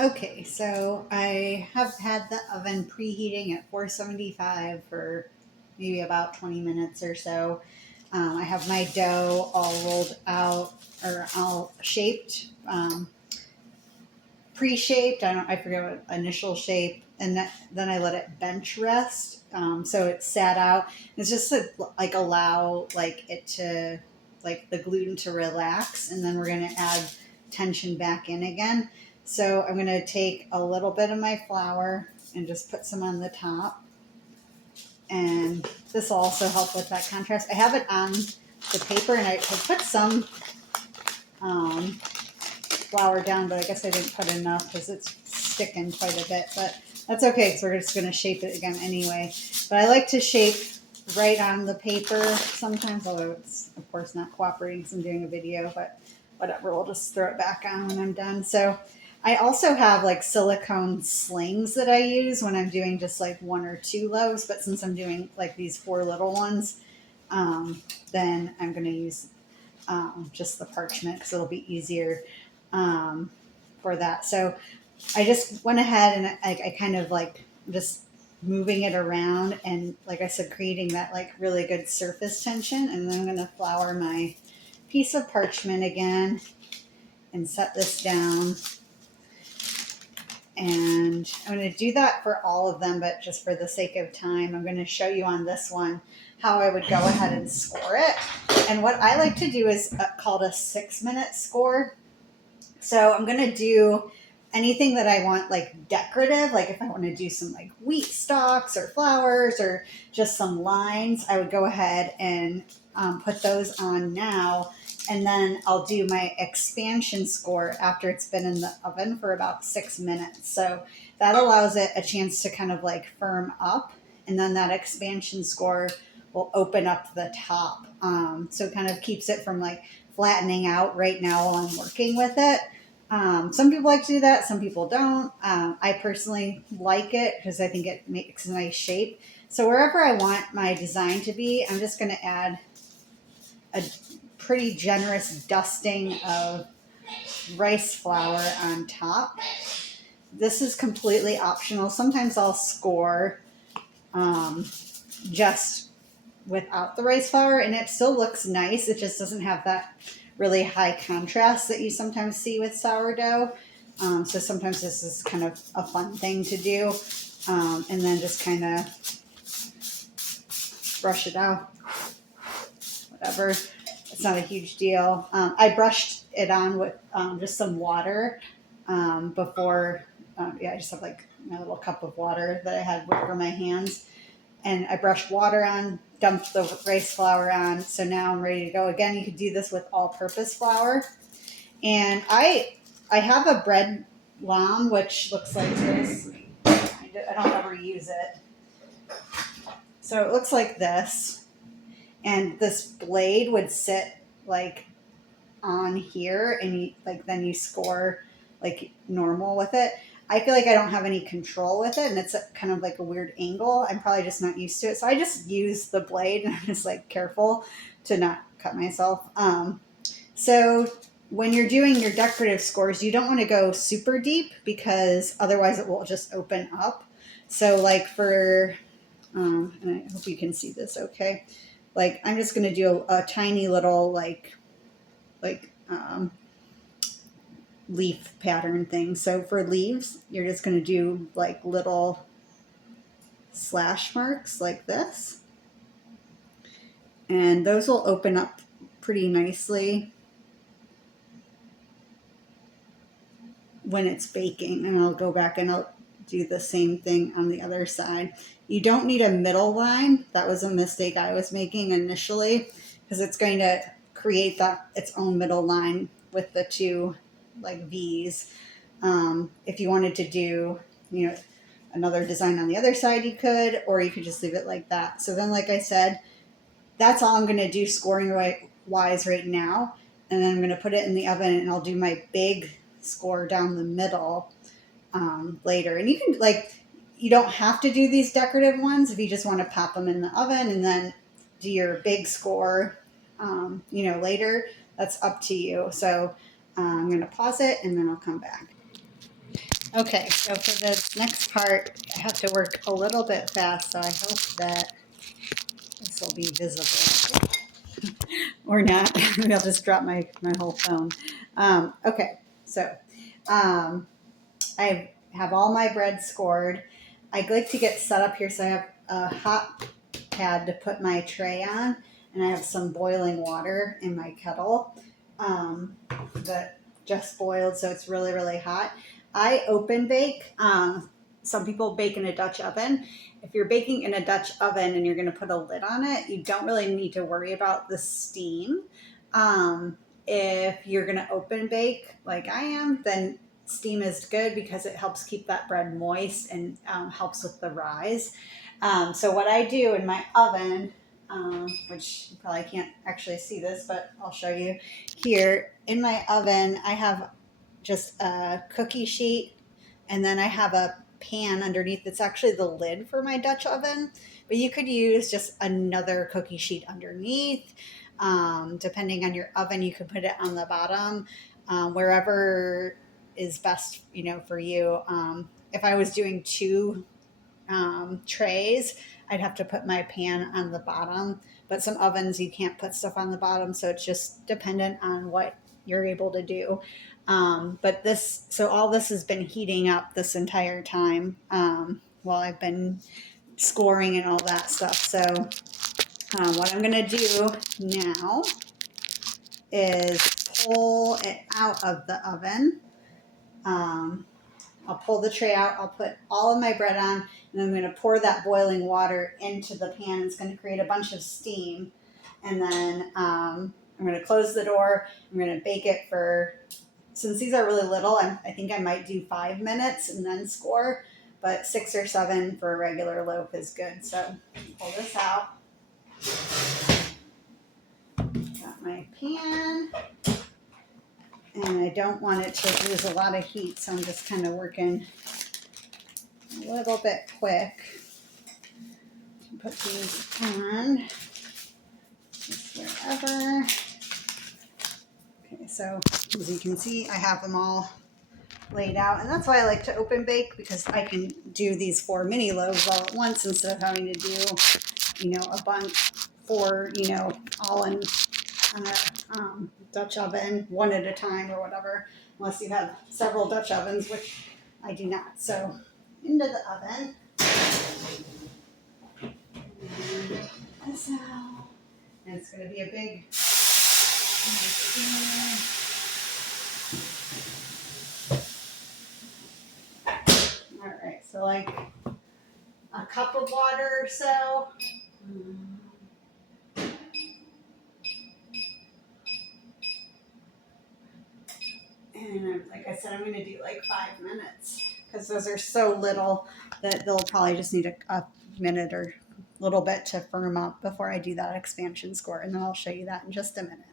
Okay, so I have had the oven preheating at 475 for maybe about 20 minutes or so. I have my dough all rolled out or all shaped, pre-shaped. I forget what initial shape, and then I let it bench rest. So it sat out. It's just to, like allow like it to like the gluten to relax, and then we're gonna add tension back in again. So I'm gonna take a little bit of my flour and just put some on the top, and this will also help with that contrast. I have it on the paper, and I put some flour down, but I guess I didn't put enough because it's sticking quite a bit, but that's okay because we're just going to shape it again anyway. But I like to shape right on the paper sometimes, although it's of course not cooperating because I'm doing a video, but whatever, we'll just throw it back on when I'm done. So I also have like silicone slings that I use when I'm doing just like 1 or 2 loaves, but since I'm doing like these 4 little ones, then I'm going to use just the parchment because it'll be easier for that. So I just went ahead and I kind of like just moving it around and like I said, creating that like really good surface tension. And then I'm going to flour my piece of parchment again and set this down. And I'm going to do that for all of them, but just for the sake of time, I'm going to show you on this one how I would go ahead and score it. And what I like to do is called a 6-minute score. So I'm going to do anything that I want like decorative, like if I want to do some like wheat stalks or flowers or just some lines, I would go ahead and put those on now. And then I'll do my expansion score after it's been in the oven for about 6 minutes. So that allows it a chance to kind of like firm up. And then that expansion score will open up the top. So it kind of keeps it from like flattening out right now while I'm working with it. Some people like to do that. Some people don't. I personally like it because I think it makes a nice shape. So wherever I want my design to be, I'm just going to add a pretty generous dusting of rice flour on top. This is completely optional. Sometimes I'll score just without the rice flour and it still looks nice. It just doesn't have that really high contrast that you sometimes see with sourdough. So sometimes this is kind of a fun thing to do. And then just kind of brush it out. Whatever. It's not a huge deal. I brushed it on with just some water before. I just have like my little cup of water that I had for my hands. And I brushed water on, dumped the rice flour on. So now I'm ready to go. Again, you could do this with all-purpose flour. And I have a bread lamb, which looks like this. I don't ever use it. So it looks like this. And this blade would sit like on here and then you score like normal with it. I feel like I don't have any control with it and it's kind of like a weird angle. I'm probably just not used to it. So I just use the blade and I'm just like careful to not cut myself. So when you're doing your decorative scores, you don't want to go super deep because otherwise it will just open up. So like for, and I hope you can see this okay. Like I'm just going to do a tiny little like leaf pattern thing. So for leaves, you're just going to do like little slash marks like this. And those will open up pretty nicely when it's baking. And I'll go back and I'll do the same thing on the other side. You don't need a middle line. That was a mistake I was making initially because it's going to create its own middle line with the two like V's. If you wanted to do, another design on the other side, you could, or you could just leave it like that. So then, like I said, that's all I'm going to do scoring wise right now. And then I'm going to put it in the oven and I'll do my big score down the middle later. And you can you don't have to do these decorative ones if you just want to pop them in the oven and then do your big score, later. That's up to you. So I'm going to pause it and then I'll come back. Okay, so for this next part, I have to work a little bit fast, so I hope that this will be visible or not. Maybe I'll just drop my whole phone. Okay, so um, I have all my bread scored. I'd like to get set up here, so I have a hot pad to put my tray on, and I have some boiling water in my kettle that just boiled, so it's really, really hot. I open bake. Some people bake in a Dutch oven. If you're baking in a Dutch oven and you're going to put a lid on it, you don't really need to worry about the steam. If you're going to open bake like I am, then steam is good because it helps keep that bread moist and helps with the rise. So what I do in my oven, which you probably can't actually see this, but I'll show you here. In my oven, I have just a cookie sheet, and then I have a pan underneath. It's actually the lid for my Dutch oven, but you could use just another cookie sheet underneath. Depending on your oven, you could put it on the bottom, wherever is best, for you. If I was doing two trays, I'd have to put my pan on the bottom. But some ovens, you can't put stuff on the bottom, so it's just dependent on what you're able to do. So all this has been heating up this entire time while I've been scoring and all that stuff. So what I'm going to do now is pull it out of the oven. I'll pull the tray out. I'll put all of my bread on, and I'm going to pour that boiling water into the pan. It's going to create a bunch of steam. And then I'm going to close the door. I'm going to bake it for, since these are really little, I think I might do 5 minutes and then score, but 6 or 7 for a regular loaf is good. So pull this out. Got my pan. And I don't want it to lose a lot of heat, so I'm just kind of working a little bit quick. Put these on just wherever. Okay, so as you can see, I have them all laid out, and that's why I like to open bake, because I can do these 4 mini loaves all at once instead of having to do, a bunch for, all in on a Dutch oven, one at a time or whatever, unless you have several Dutch ovens, which I do not. So into the oven. And this out. And it's going to be a big. All right, so like a cup of water or so. And like I said, I'm going to do like 5 minutes because those are so little that they'll probably just need a minute or a little bit to firm up before I do that expansion score. And then I'll show you that in just a minute.